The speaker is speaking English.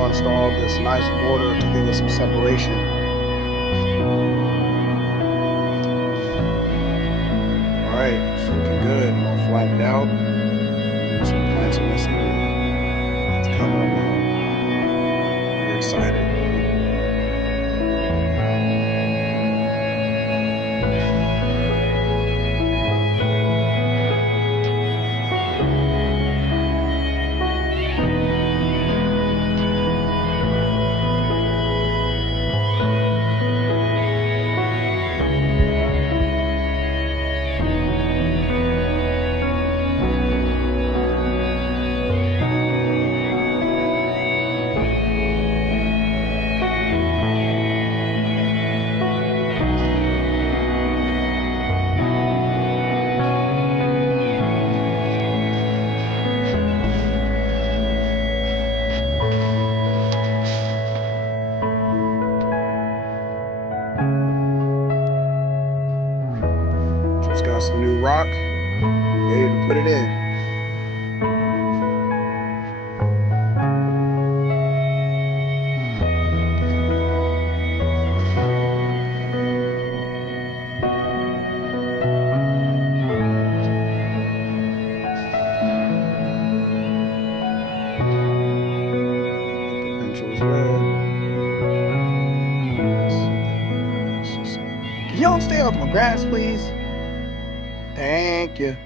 also installed this nice border to give us some separation. Alright, it's looking good. I'm gonna flatten it out. Some plants are missing. It's coming along. We're excited. Just got some new rock, ready to put it in. Potential's red. Can y'all stay off my grass, please? Thank you.